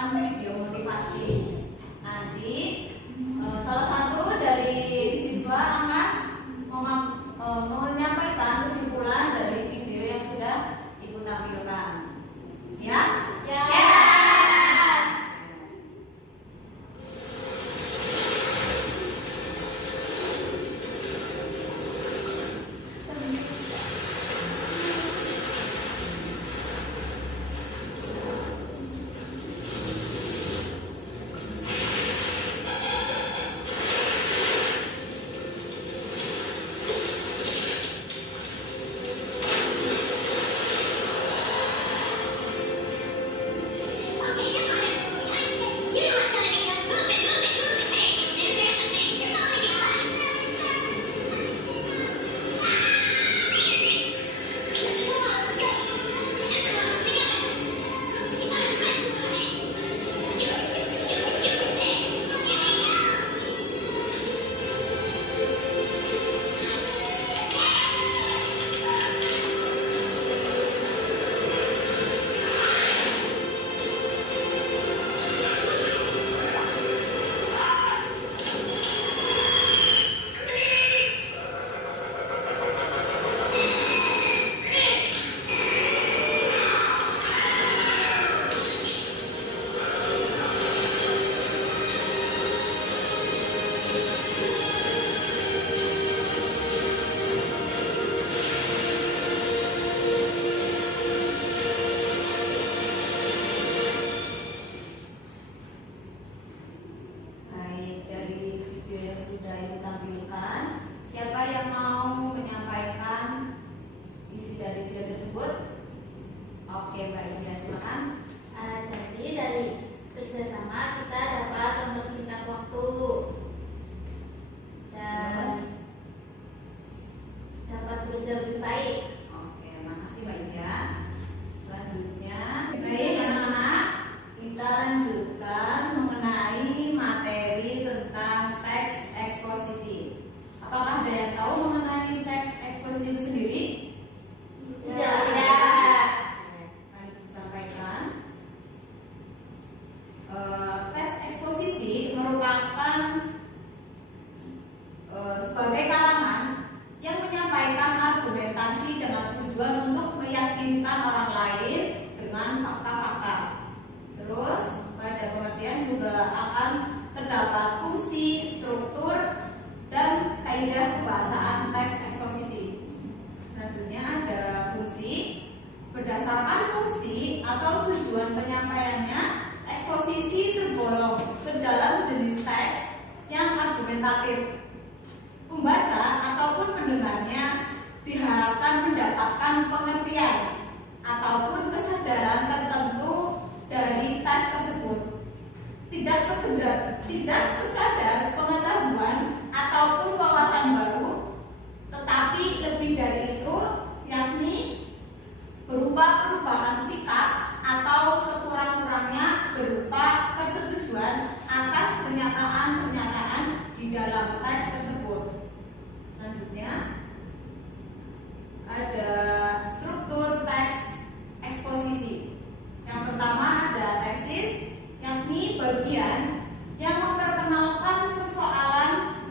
rekaman video motivasi. Nanti salah satu dari siswa akan menyampaikan kesimpulan dari video yang sudah ibu tampilkan. Siap? Ya. Siapa yang mau menyampaikan isi dari video tersebut? Oke, baik, ya silakan. Jadi dari kerjasama kita dapat mempersingkat waktu dan dapat bekerja lebih baik. Oke, makasih Mbak India. Selanjutnya, baik anak-anak, kita lanjutkan mengenai materi tentang teks eksposisi. Apakah ada yang tahu mengenai teks eksposisi itu sendiri? Tidak. Mari disampaikan. Teks eksposisi merupakan sebagai karangan yang menyampaikan argumentasi dengan tujuan untuk meyakinkan orang lain dengan fakta-fakta. Terus pada pengertian juga akan terdapat fungsi, struktur, dan kaidah pembahasan teks eksposisi. Selanjutnya ada fungsi. Berdasarkan fungsi atau tujuan penyampaiannya, eksposisi tergolong ke dalam jenis teks yang argumentatif. Pembaca ataupun pendengarnya diharapkan mendapatkan pengertian ataupun kesadaran tertentu dari teks tersebut. Tidak sekadar pengetahuan ataupun wawasan baru, tetapi lebih dari itu, yakni berupa perubahan sikap atau sekurang-kurangnya berupa persetujuan atas pernyataan-pernyataan di dalam teks tersebut. Selanjutnya ada struktur teks eksposisi. Yang pertama ada tesis, yakni bagian yang memperkenalkan persoalan,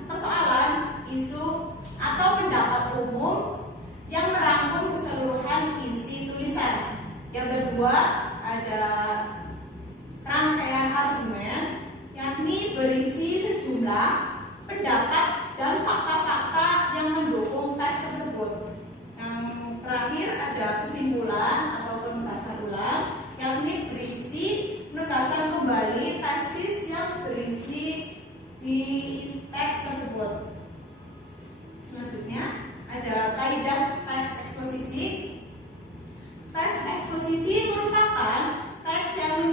isu, atau pendapat umum yang merangkum keseluruhan isi tulisan. Yang kedua ada rangkaian argumen, yakni berisi sejumlah pendapat dan fakta-fakta yang mendukung teks tersebut. Yang terakhir ada kesimpulan atau penugasan ulang, yakni berisi penegasan kembali tesis yang berisi di teks tersebut. Selanjutnya ada kaidah teks eksposisi. Teks eksposisi merupakan teks yang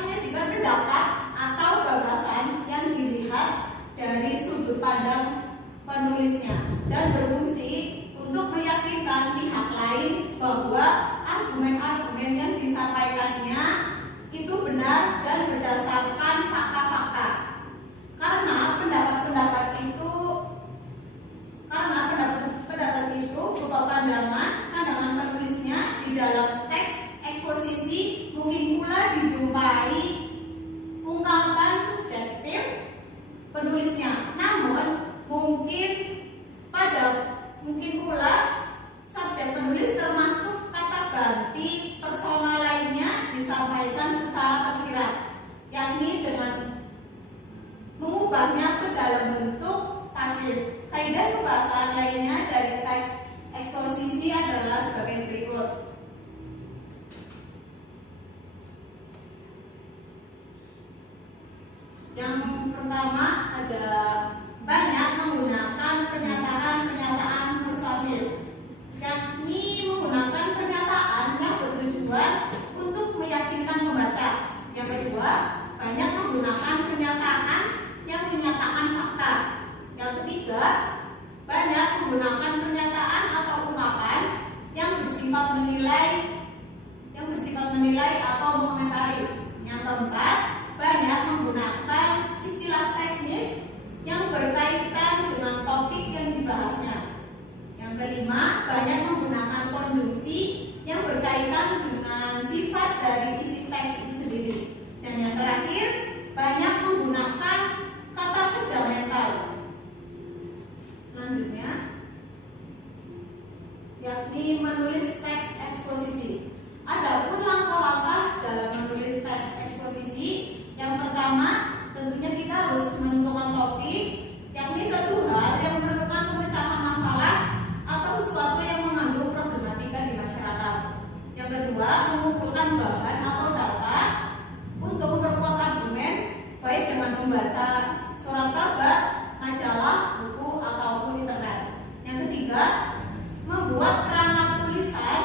menyajikan pendapat atau gagasan yang dilihat dari sudut pandang penulisnya dan berfungsi untuk meyakinkan pihak lain bahwa argumen-argumen yang disampaikannya itu benar dan berdasarkan fakta-fakta eksposisi mungkin pula dijumpai ungkapan subjektif penulisnya. Namun mungkin pula subjek penulis termasuk kata ganti personal lainnya disampaikan secara tersirat, yakni dengan mengubahnya ke dalam bentuk pasif. Kaidah pembahasan lainnya dari teks eksposisi adalah sebagai berikut. Yang pertama ada banyak menggunakan pernyataan-pernyataan persuasif, yakni menggunakan pernyataan yang bertujuan untuk meyakinkan pembaca. Yang kedua, banyak menggunakan pernyataan yang menyatakan fakta. Yang ketiga, banyak menggunakan pernyataan atau ungkapan yang bersifat menilai atau mengomentari. Yang keempat, banyak menggunakan istilah teknis yang berkaitan dengan topik yang dibahasnya. Yang kelima, banyak menggunakan konjungsi yang berkaitan dengan sifat dari isi teks itu sendiri. Dan yang terakhir, banyak menggunakan kata kerja mental. Selanjutnya, yakni menulis teks eksposisi. Adapun langkah-langkah dalam menulis teks eksposisi, yang pertama tentunya kita harus menentukan topik, yakni suatu hal yang memerlukan pemecahan masalah atau sesuatu yang mengandung problematika di masyarakat. Yang kedua, mengumpulkan bahan atau data untuk memperkuat argumen, baik dengan membaca surat kabar, majalah, buku, ataupun internet. Yang ketiga, membuat perangkat tulisan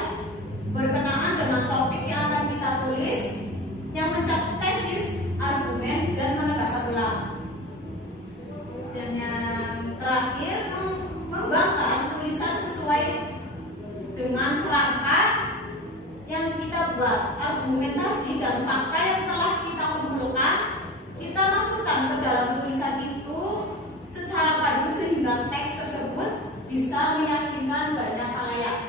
berkenaan dengan topik yang akan kita tulis, yang mencakup tesis, argumen, dan penegasan ulang. Dan yang terakhir, mengembangkan tulisan sesuai dengan perangkat yang kita buat. Argumentasi dan fakta yang telah kita kumpulkan, kita masukkan ke dalam tulisan itu secara padu sehingga teks tersebut bisa meyakinkan banyak khalayak.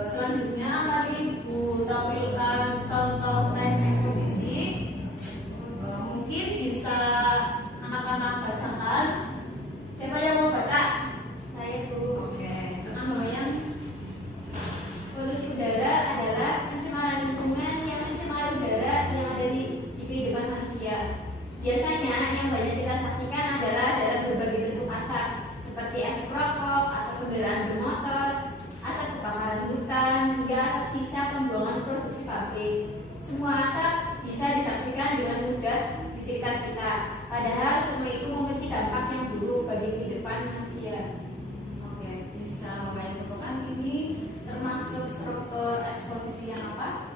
Selanjutnya mari Ibu tampilkan contoh teks eksposisi. Mungkin bisa anak-anak bacakan. Siapa yang mau baca? Saya Bu. Oke, tenang lumayan. Polusi udara adalah pencemaran lingkungan yang mencemari udara yang ada di kehidupan manusia. Biasanya yang banyak kita saksikan adalah dalam berbagai bentuk asap, seperti asap rokok, asap kendaraan bermotor, asap kebakaran hutan, hingga asap sisa pembuangan produksi pabrik. Semua asap bisa disaksikan dengan mudah di sekitar kita. Padahal semua itu memiliki dampak yang buruk bagi kehidupan manusia. Oke, bisa Bapak tentukan ini termasuk struktur eksposisi yang apa?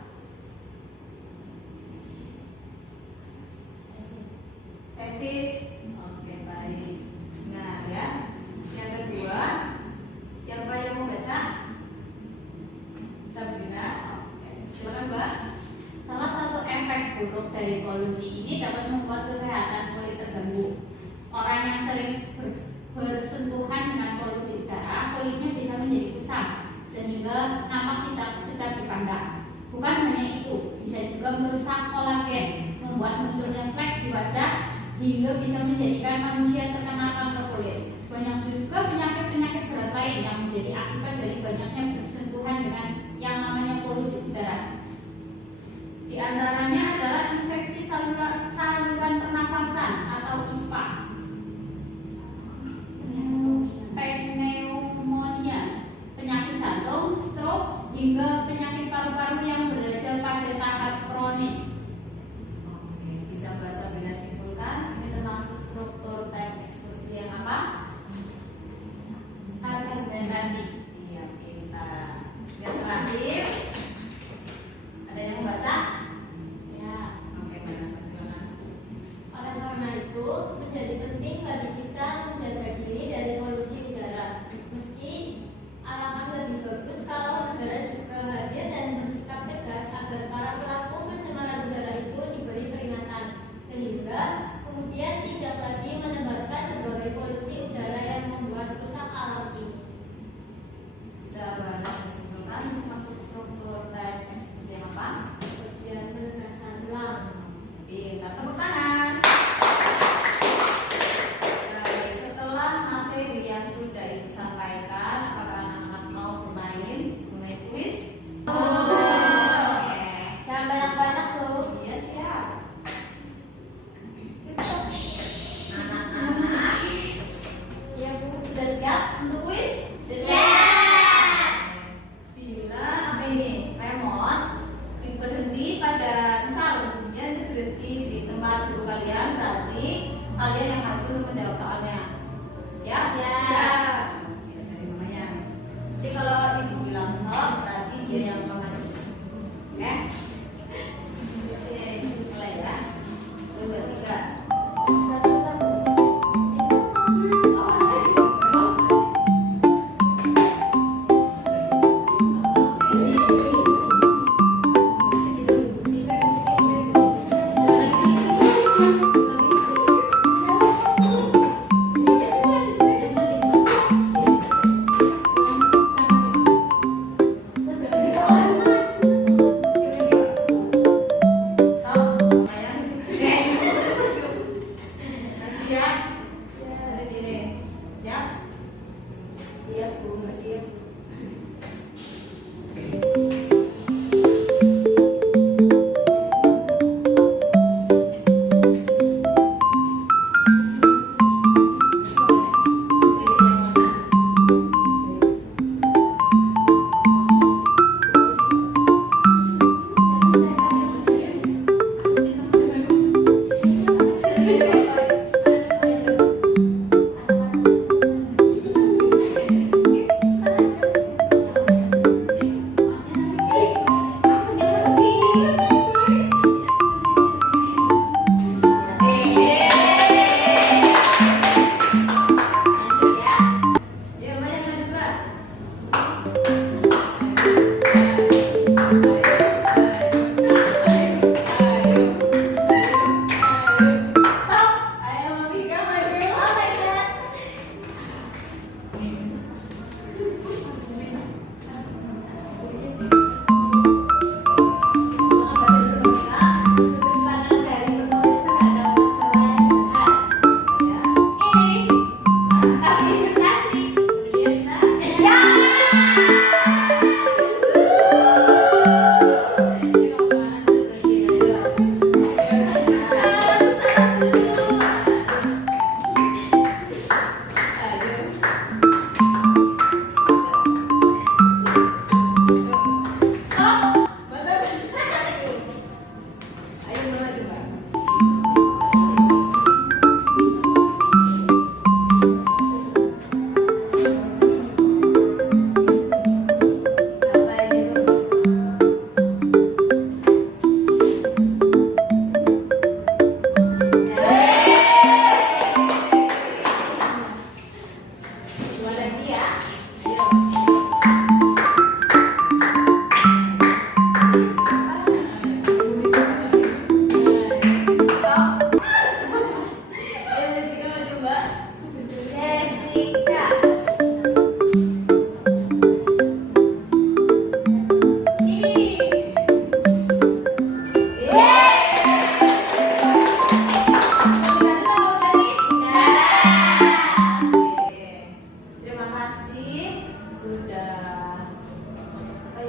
Tesis. Oke, baik. Nah, ya. Yang kedua, siapa yang mau baca? Sabrina. Oke, silakan Mbak. Salah satu efek buruk dari polusi ini dapat membuat kesehatan kulit terganggu. Orang yang sering bersentuhan dengan polusi udara, kulitnya bisa menjadi kusam, sehingga nampak tidak sedap dipandang. Bukan hanya itu, bisa juga merusak kolagen, membuat munculnya flek di wajah, hingga bisa menjadikan manusia terkena kanker kulit. Banyak juga penyakit-penyakit berat lain yang menjadi akibat dari banyaknya bersentuhan dengan yang namanya polusi udara. Di antaranya adalah infeksi saluran pernafasan atau ISPA, pneumonia, penyakit jantung, stroke, hingga penyakit paru-paru yang berada pada tahap kronis. Oke, bisa Mbak Sabrina simpulkan ini termasuk struktur teks eksposisi yang apa? Argumentasi. Iya, kita. Yang terakhir, ada yang mau baca? Ya. Oke, Mbak Nasa, silakan. Oleh karena itu, menjadi penting bagi kita menjaga diri dari polusi udara. Meski alangkah lebih bagus kalau negara juga hadir dan bersikap tegas agar para pelaku pencemaran udara itu diberi peringatan, sehingga kemudian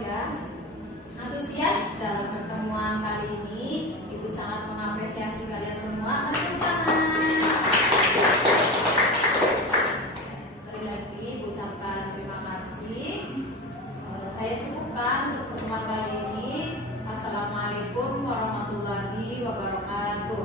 ya. Antusias dalam pertemuan kali ini. Ibu sangat mengapresiasi kalian semua. Beri tepuk tangan. Sekali lagi Ibu ucapkan terima kasih. Saya cukupkan untuk pertemuan kali ini. Assalamualaikum warahmatullahi wabarakatuh.